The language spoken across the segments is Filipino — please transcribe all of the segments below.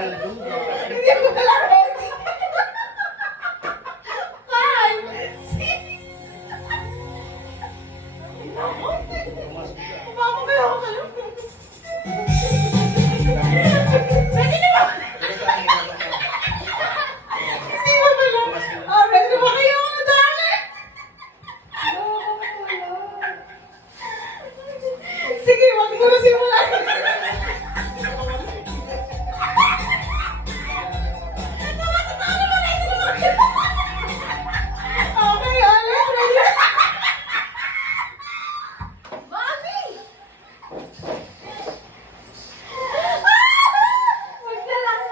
Hindi mo pala ready. 5, 6. Umama kayo ako kayo. Ready na ba? Hindi mo pala. Ready na ba kayo? Madali. Sige, wag mo na simulan. Okay, ulit. Ready? Mami! Wag na lang.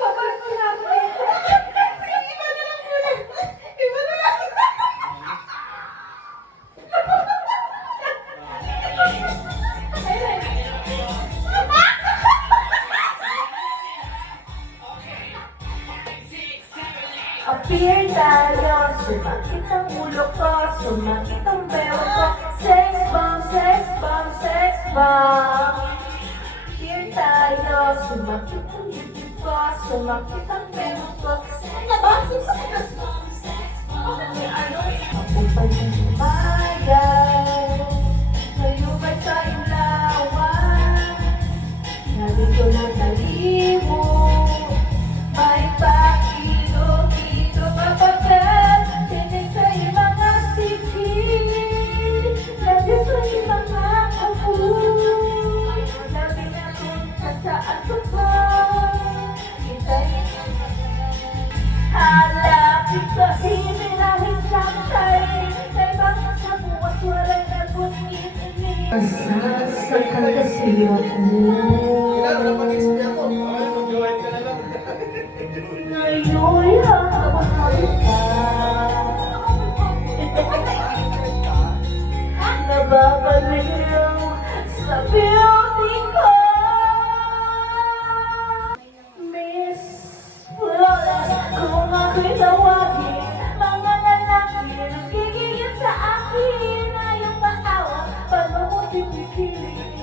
Babalik ko na ako dito. Iba na lang muna. Iba na lang. Appear tayo, sumakit ang ulo ko, sumakit ang belo ko. Sex bomb, sex bomb, sex bomb. Appear tayo, sumakit ang ulo ko, sumakit ang belo ko. Ano ba? Sex bomb, sex bomb. Kapupay ng lumagay, nalubay sa ilawan. Sabi ko na talimo, may pakilo-kilo kapagkat tinig sa mga sikil, lagi sa mga kapoy. Labi na kung saan ko pa, itay halapit sa hinahing sangkay, may mga sa buwas walang nagunit-init. Sa kagasiyan mo, ngayon habang ka, nababaliw sa beauty ko. Miss Flores, kung ako'y tawagin, mga lalaki nagigigil sa akin. Ayaw maawa, paano mo tinikilig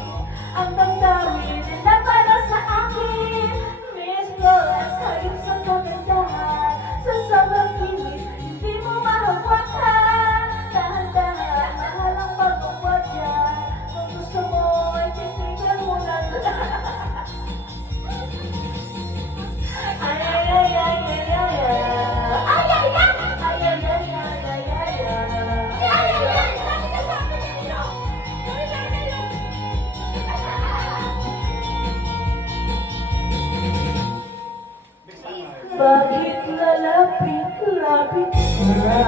ang damdamin na para sa akin. Miss Flores, hayop sa kagandahan, sa sobrang kinis, hindi mo mahawakan. Dahan-dahan, mahal ang pagkukuha dyan. Kung gusto mo, ay titigan mo na lang. Ay, ay, ay, ay, ay, ay, ay. Ay, ay, ay. Ay, ay, ay, ay, ay, ay, ay. Ay, ay, ay. Sabi ka sa akin ninyo. Sabi ka ninyo. Bakit lalapit-lapit ka?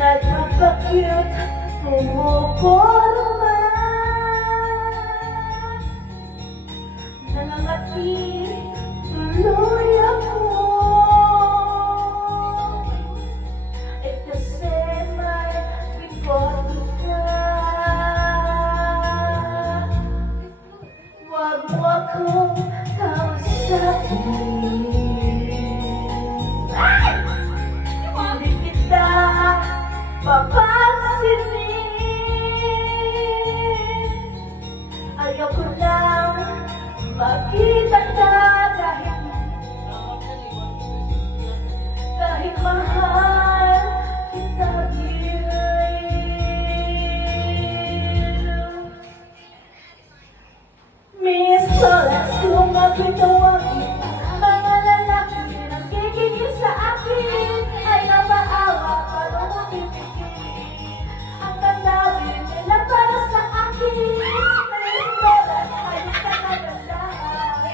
Nagpapakute, pumuporma. Nangangati, tuloy ako. Eh kasi may bigote ka. Wag mo akong kausapin. Hindi kita papansinin. Ayoko lang makita ka kahit mahal kita giliw. Miss Flores, kung ako'y tawagin, mga lalaki nagkikigil sa akin. Ay nabaawa, paano mo pipigil ang damdamin nila para sa akin. Miss Flores, ayos ka kagandahan,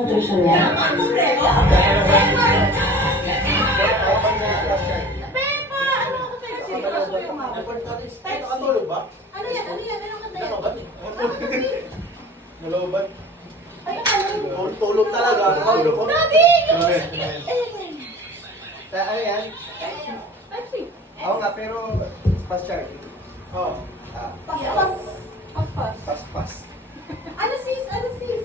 nutritionist. Nakatulog ba? Ano yan? Ano yan? Anong kanta yan? Nalobat eh. Nalobat. Ayun, ano? Tulog talaga. Tulog ko. Daddy! Ano yan? Pepsi. Oo nga, pero fast charge. Oo. Paspas. Paspas. Fast pass. Ano sis? Ano sis?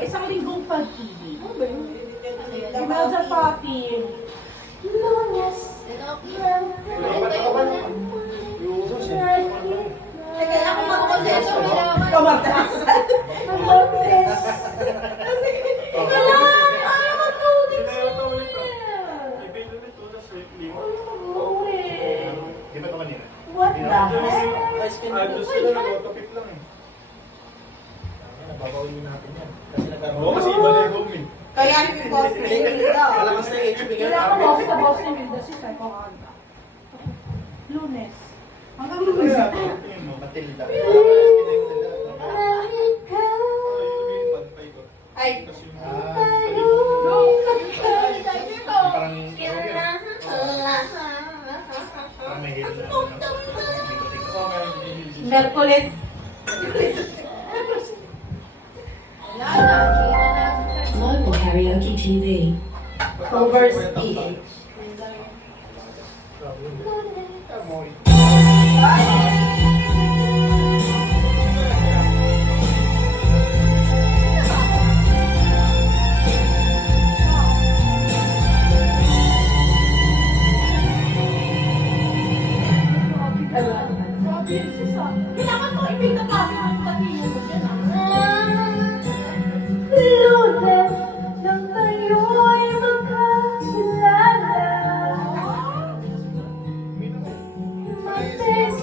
Isang linggong pag-ibig. Ano ba yun? Imelda Papi. Lunes. Nalobat ako ba? Yung susi. Teka, ako magkonsenso. Lunes. Di ba ito kanina? What the heck? Ice cream. Gusto na nag-autopip lang eh. Babawin natin yan. Kasi Oo, kasi iba na yung gawin. Kaya yung boss Malakas na yung HP Kailangan ko ako sa boss ni Milda si Psycho Aga. Lunes. Hanggang lunes. Kaya, tingin mo. Matilda. Ay. Kasi yung parang parang may hilo na. Merkules. Local Karaoke TV. Covers PH. Kailangan mo ipinta kami ang dating mo dyan Lunes nang tayo'y magkakilala. Martes,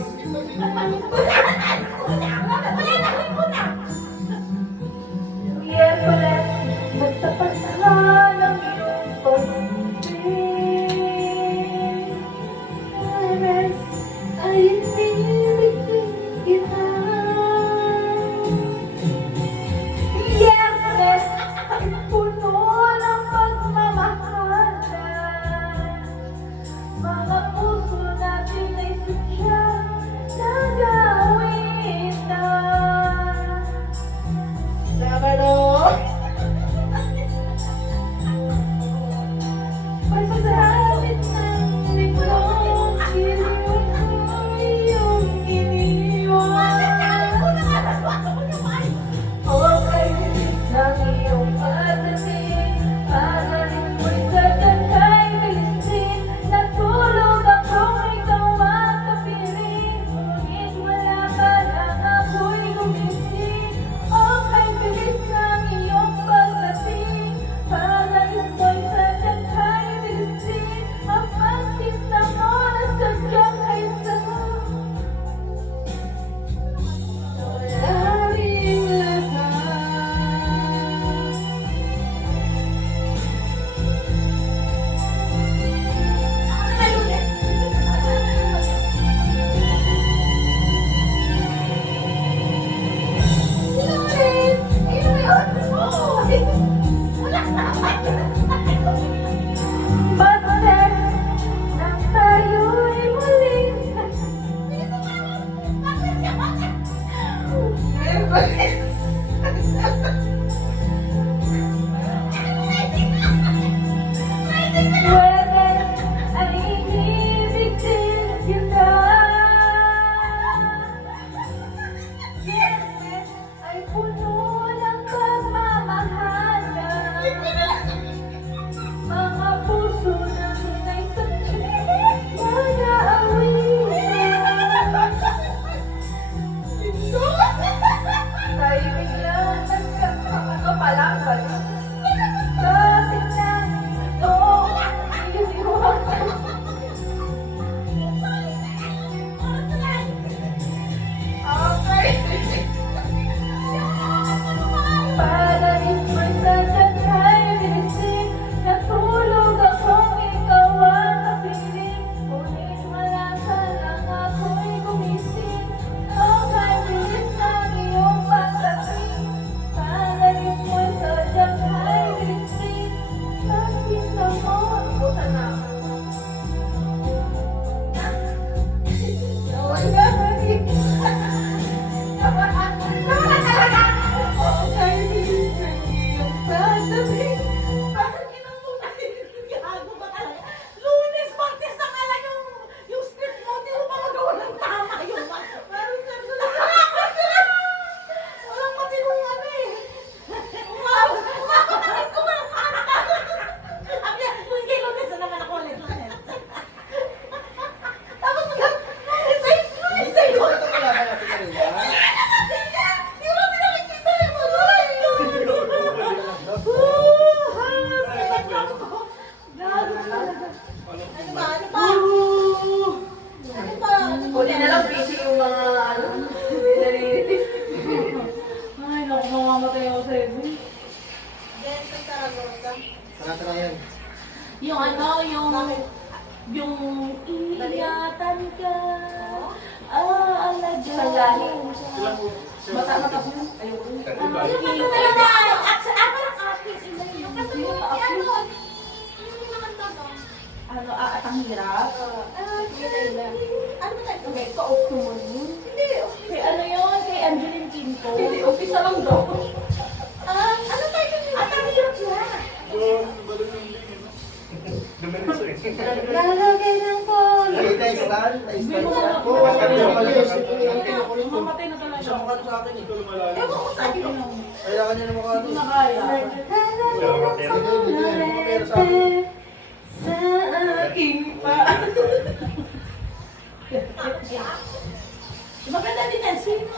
Miyerkules, magtapat ka ng iyong pag-ibig. Jueves, ay inibig kita. Biyernes ay puno ng pagmamahalan. Mga puso natin ay sadyang nag-aawitan. Sabado. Pagsasalit ng biglong siliw ko iyong iniwan. Okay, ng iyong pagdating, pagaling mo'y sadyang kay bilisin. Natulog akong ikaw ang kapiling, ngunit wala pa lang ako'y gumising. Okay, bilis ng iyong pagdating, pagaling mo'y sadyang kay bilisin. Ang pagsis ng oras sadyang kay sarap. Daming lahat. Martes, nang tayo'y muling Jueves, ay inibig din kita. Viernes, ay puno ng pagmamahalan. Mga puso namin ay sadyang nag-aawitan. Tayo'y Seven. Sarata lang yan. Yung ano, yung Ingatan ka, aalagaan ka. mata po yun. Ayoko. Diba? Ano, ang hirap? Okay, ka-off ko mo yun. Kay ano yun? Kay Angeline Quinto. Hindi, umpisa lang daw. Ang hirap na. Dumilis eh. Lalagay ng phone. Na-star siya. Oo, Mamatay na talaga. siya mukha sa akin eh. Ewan ko sa'yo. Kailangan niya na mukha Hindi ito. na kaya. Sa aking pa. Maganda din yan. Sino?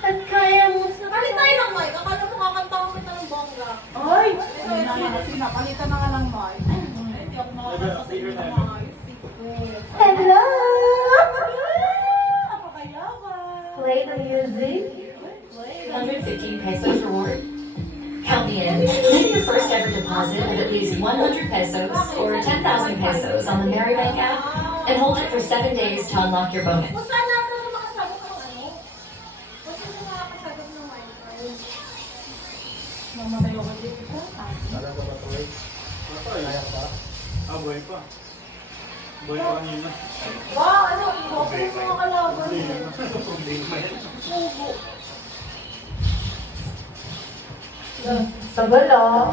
At kaya mo sa... Palit tayo ng mic. Akala mo kakanta ko kita ng bongga. Ay! Palitan na nga ng mic. Hindi ako makakanta sa inyo ng maayos. Hello! Napakayaman. Play the music. 115 pesos reward. Count me in. Make your first ever deposit of at least 100 pesos or 10,000 pesos on the Merrybank app and hold it for 7 days to unlock your bonus. Kung saan natin ako makasabot ng ano? Kung saan ako makakasabot ng Minecraft? Mamatay ako dito. Alam ko ba ito eh? Kaya pa? Ah, buhay pa. Buhay pa kanina. Wow, ano? Iwapin mo mga kalaban. Problema yan. Pugo. Tagal ah.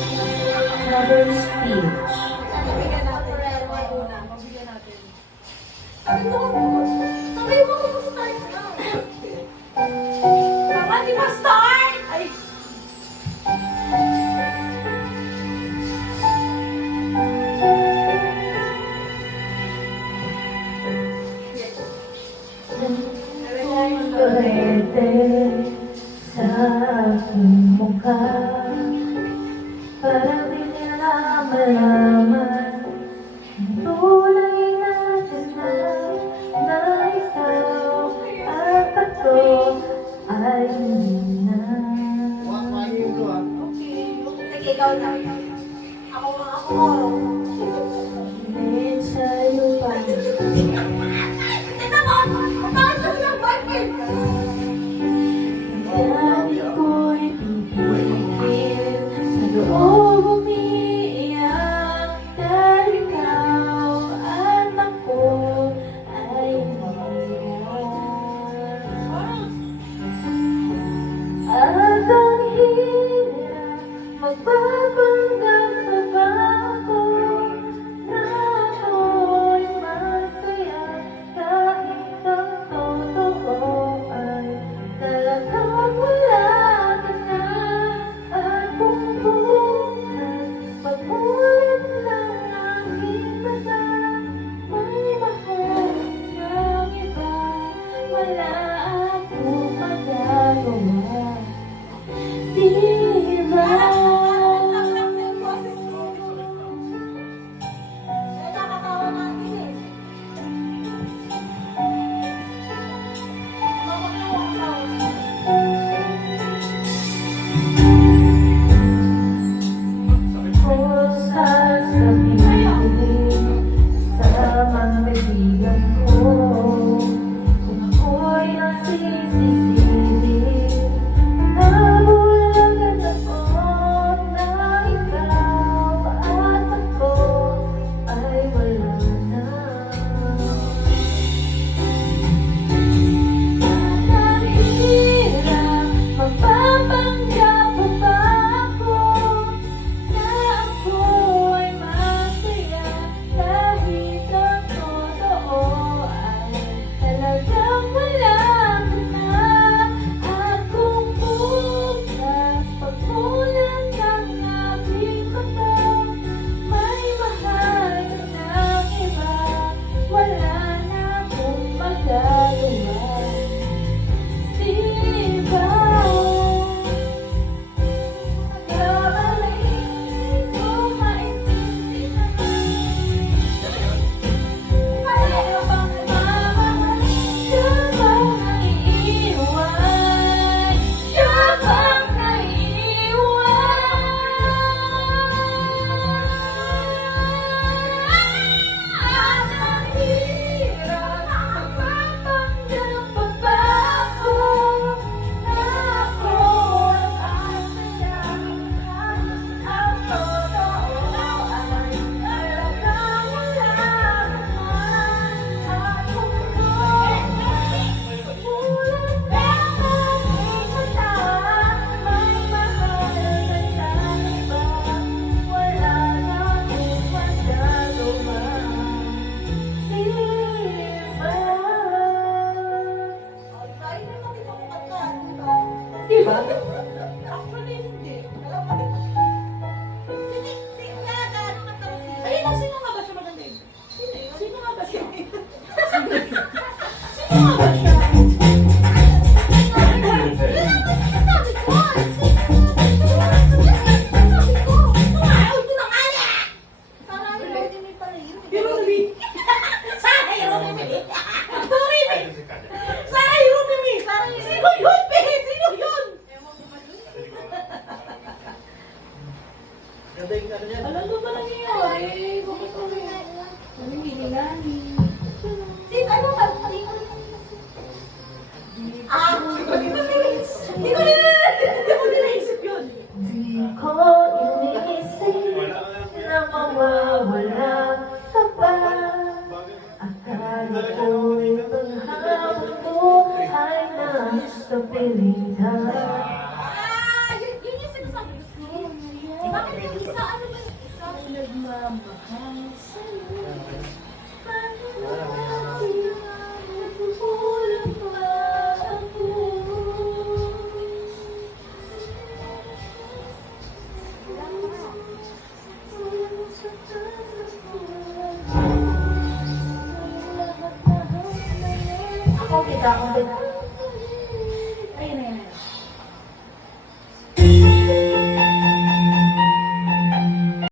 Another speech. Mabigyan natin. Mabigyan natin. Sabi mo kung gusto tayo na. Tama, di ba start? Ay. Kulete sa aking mukha, para di nila malaman ang tunay natin na ikaw at ako ay hindi na. Kumain yung ito ah. Sige, ikaw na. Ako. Dahil sa'yo pa. Tignan mo! Bakit kasi ang boyfriend? Dami ko'y pipiliin, sa loob umiiyak, Ganda yung ano niya. Alam mo ba nangyayari? Bakit kami? Namimili lagi. Sis, ano ka? Hindi ko nila-isip yun. Di ko iniisip na mawawala ka pa. Akala ko itong hapon ko ay nasa piling ka. Yun yung sinasabi ko. Bakit yung isa? Ano ba yung isa? Nagmamahal sa'yo. Paano natin nagpupulang pa ako? Ako kita,